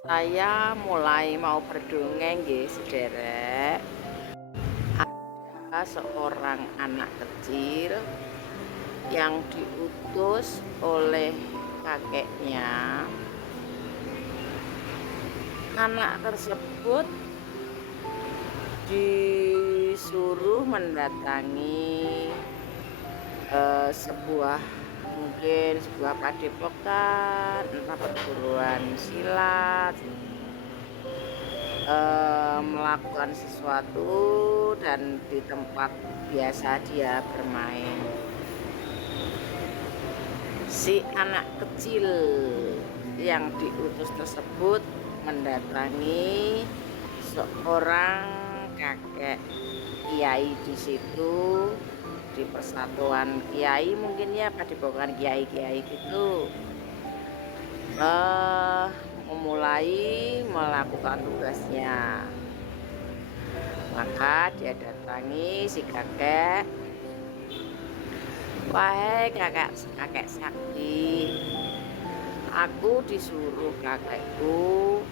Saya mulai mau berdongeng nggih sederek. Ada seorang anak kecil yang diutus oleh kakeknya. Anak tersebut disuruh mendatangi sebuah mungkin sebuah padepokan, entah perguruan silat, melakukan sesuatu dan di tempat biasa dia bermain. Si anak kecil yang diutus tersebut mendatangi seorang kakek kiai di situ, di persatuan kiai mungkin ya, padepokan kiai-kiai gitu. Memulai melakukan tugasnya. Maka dia datangi si kakek. Wahai kakek sakti, aku disuruh kakekku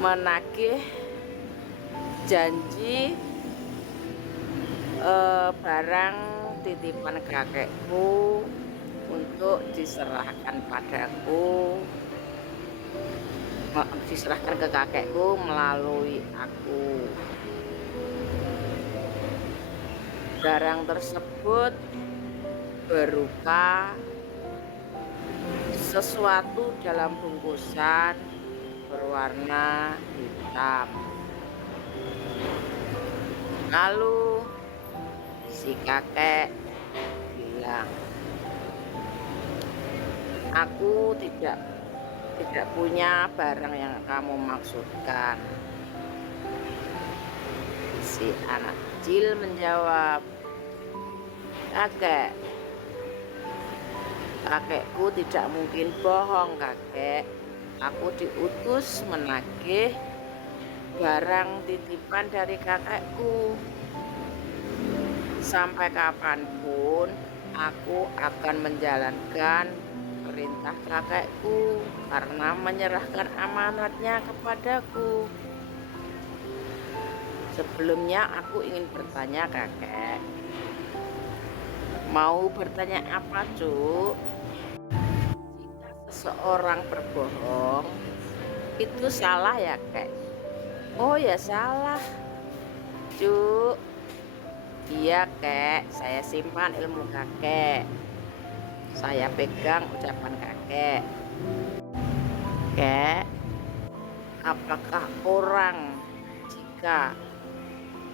menagih janji barang titipan kakekku untuk diserahkan padaku, diserahkan ke kakekku melalui aku. Barang tersebut berupa sesuatu dalam bungkusan berwarna hitam. Lalu si kakek bilang, aku tidak punya barang yang kamu maksudkan. Si anak kecil menjawab, kakekku tidak mungkin bohong kakek. Aku diutus menagih barang titipan dari kakekku. Sampai kapanpun aku akan menjalankan perintah kakekku karena menyerahkan amanatnya kepadaku. Sebelumnya aku ingin bertanya kakek. Mau bertanya apa, Cuk? Jika seseorang berbohong, itu salah ya, Kek? Oh ya salah, Cuk. Iya, Kek, saya simpan ilmu kakek. Saya pegang ucapan kakek. Kek, apakah orang jika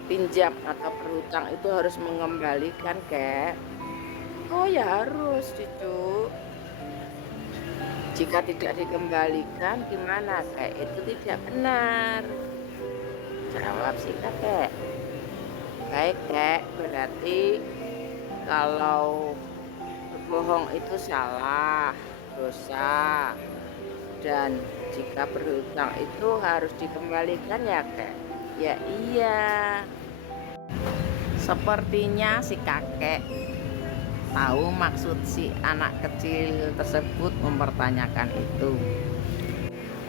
pinjam atau berhutang itu harus mengembalikan, Kek? Oh ya harus, Cucu. Jika tidak dikembalikan gimana, Kek? Itu tidak benar. Jawab si kakek. Baik, Kek, berarti kalau berbohong itu salah, dosa. Dan jika berhutang itu harus dikembalikan ya, Kek? Ya iya. Sepertinya si kakek tahu maksud si anak kecil tersebut mempertanyakan itu.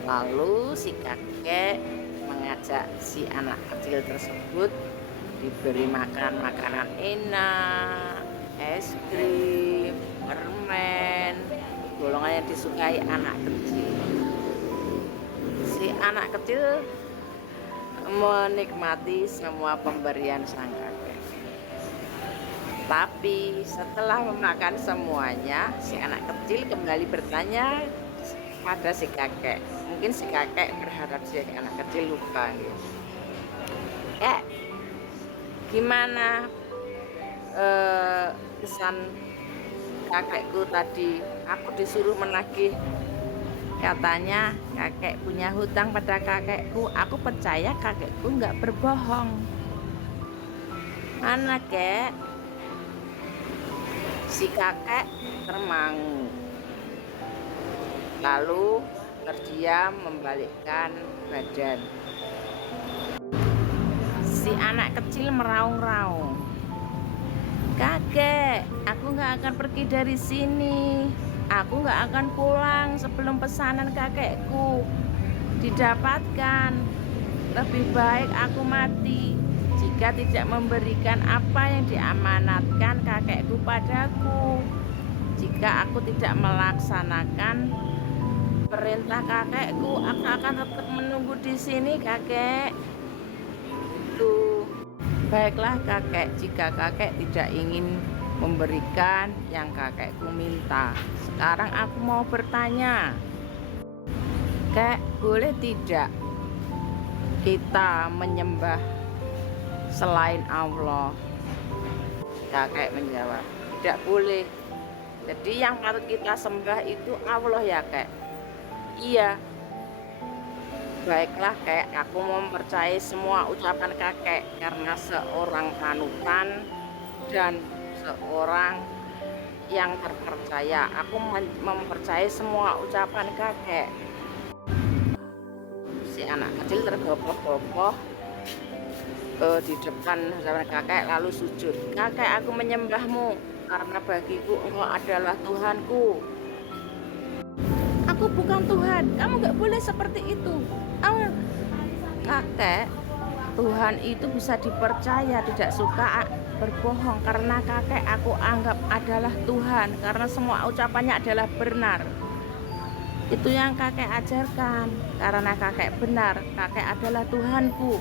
Lalu si kakek mengajak si anak kecil tersebut diberi makan makanan enak, es krim, permen, golongan yang disukai anak kecil. Si anak kecil menikmati semua pemberian sang kakek. Tapi setelah memakan semuanya, si anak kecil kembali bertanya pada si kakek. Mungkin si kakek berharap si anak kecil lupa gitu. Gimana kesan kakekku tadi? Aku disuruh menagih. Katanya kakek punya hutang pada kakekku. Aku percaya kakekku nggak berbohong. Mana, Kek? Si kakek termangu. Lalu terdiam membalikkan badan. Si anak kecil meraung-raung. Kakek, aku nggak akan pergi dari sini. Aku nggak akan pulang sebelum pesanan kakekku didapatkan. Lebih baik aku mati jika tidak memberikan apa yang diamanatkan kakekku padaku. Jika aku tidak melaksanakan perintah kakekku, aku akan tetap menunggu di sini, kakek. Itu. Baiklah, kakek. Jika kakek tidak ingin memberikan yang kakekku minta, sekarang aku mau bertanya, kek, boleh tidak kita menyembah selain Allah? Kakek menjawab, tidak boleh. Jadi yang patut kita sembah itu Allah ya, kek? Iya. Baiklah, kek, aku mempercayai semua ucapan kakek karena seorang panutan dan seorang yang terpercaya. Aku mempercayai semua ucapan kakek. Si anak kecil tergopoh-gopoh di depan hadapan kakek lalu sujud. Kakek, aku menyembahmu karena bagiku engkau adalah Tuhanku. Aku bukan Tuhan, kamu gak boleh seperti itu. Kakek, Tuhan itu bisa dipercaya, tidak suka berbohong. Karena kakek aku anggap adalah Tuhan, karena semua ucapannya adalah benar. Itu yang kakek ajarkan. Karena kakek benar, kakek adalah Tuhanku.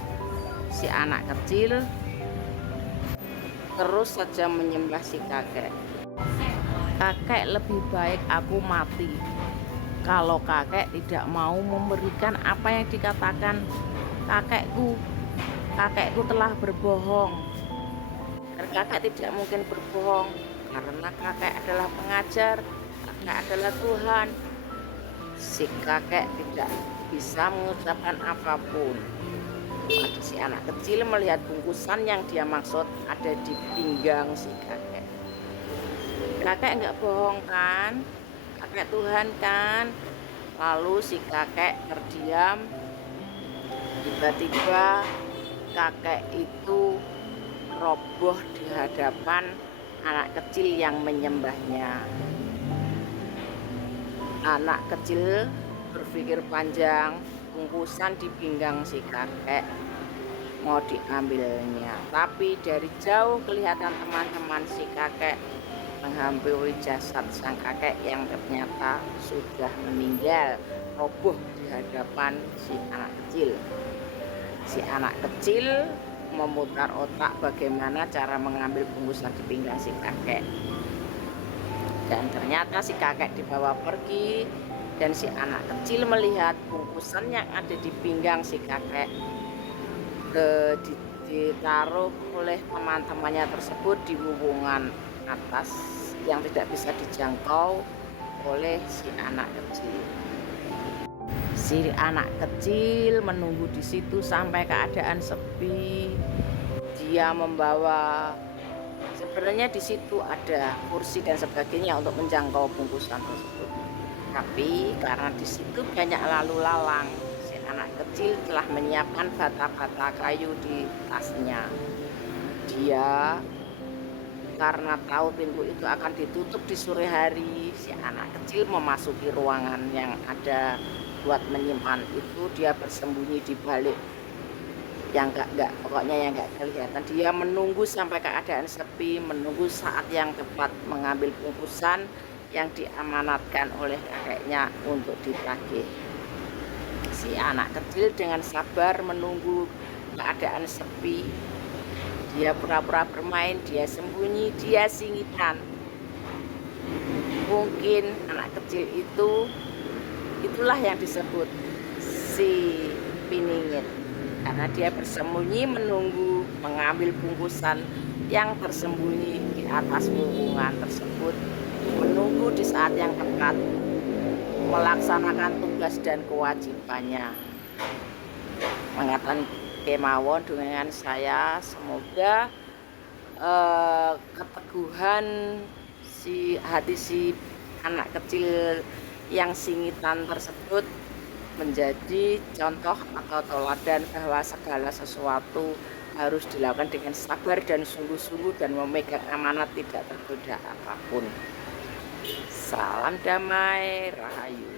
Si anak kecil terus saja menyembah si kakek. Kakek, lebih baik aku mati kalau kakek tidak mau memberikan apa yang dikatakan kakekku. Kakekku telah berbohong. Dan kakek tidak mungkin berbohong karena kakek adalah pengajar, kakek adalah Tuhan. Si kakek tidak bisa mengucapkan apapun. Si anak kecil melihat bungkusan yang dia maksud ada di pinggang si kakek. Kakek enggak bohong kan? Kakek Tuhan kan? Lalu si kakek terdiam. Tiba-tiba kakek itu roboh di hadapan anak kecil yang menyembahnya. Anak kecil berpikir panjang, bungkusan di pinggang si kakek mau diambilnya, tapi dari jauh kelihatan teman-teman si kakek menghampiri jasad sang kakek yang ternyata sudah meninggal, roboh di hadapan si anak kecil. Si anak kecil memutar otak bagaimana cara mengambil bungkusan di pinggang si kakek. Dan ternyata si kakek dibawa pergi dan si anak kecil melihat bungkusan yang ada di pinggang si kakek ditaruh oleh teman-temannya tersebut di hubungan atas yang tidak bisa dijangkau oleh si anak kecil. Si anak kecil menunggu di situ sampai keadaan sepi. Dia membawa, sebenarnya di situ ada kursi dan sebagainya untuk menjangkau bungkusan tersebut. Tapi karena di situ banyak lalu lalang, si anak kecil telah menyiapkan bata-bata kayu di tasnya. Dia karena tahu pintu itu akan ditutup di sore hari, si anak kecil memasuki ruangan yang ada buat menyimpan itu. Dia bersembunyi di balik yang enggak pokoknya yang enggak kelihatan. Dia menunggu sampai keadaan sepi, menunggu saat yang tepat mengambil bungkusan yang diamanatkan oleh kakeknya untuk ditagih. Si anak kecil dengan sabar menunggu keadaan sepi. Dia pura-pura bermain, dia sembunyi, dia singitan. Mungkin anak kecil itulah yang disebut si piningit, karena dia bersembunyi menunggu mengambil bungkusan yang tersembunyi di atas hubungan tersebut, menunggu di saat yang tepat melaksanakan tugas dan kewajibannya. Mengatakan kemawon dengan saya, semoga keteguhan hati si anak kecil yang singitan tersebut menjadi contoh atau teladan bahwa segala sesuatu harus dilakukan dengan sabar dan sungguh-sungguh dan memegang amanat tidak tergoda apapun. Salam damai, rahayu.